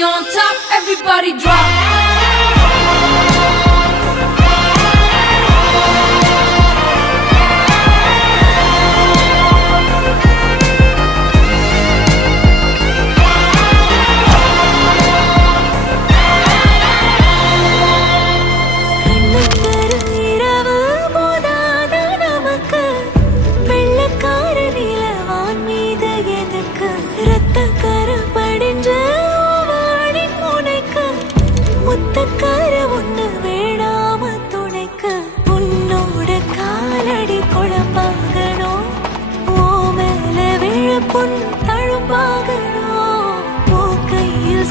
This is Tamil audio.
Everybody on top, everybody drop. முத்தக்கார ஒண்ணு வேணாம துணைக்க உன்னோட காலடி குழம்பாகணும் ஓ மேல விழ பொன் தழும்பாகணும் ஓ கையில்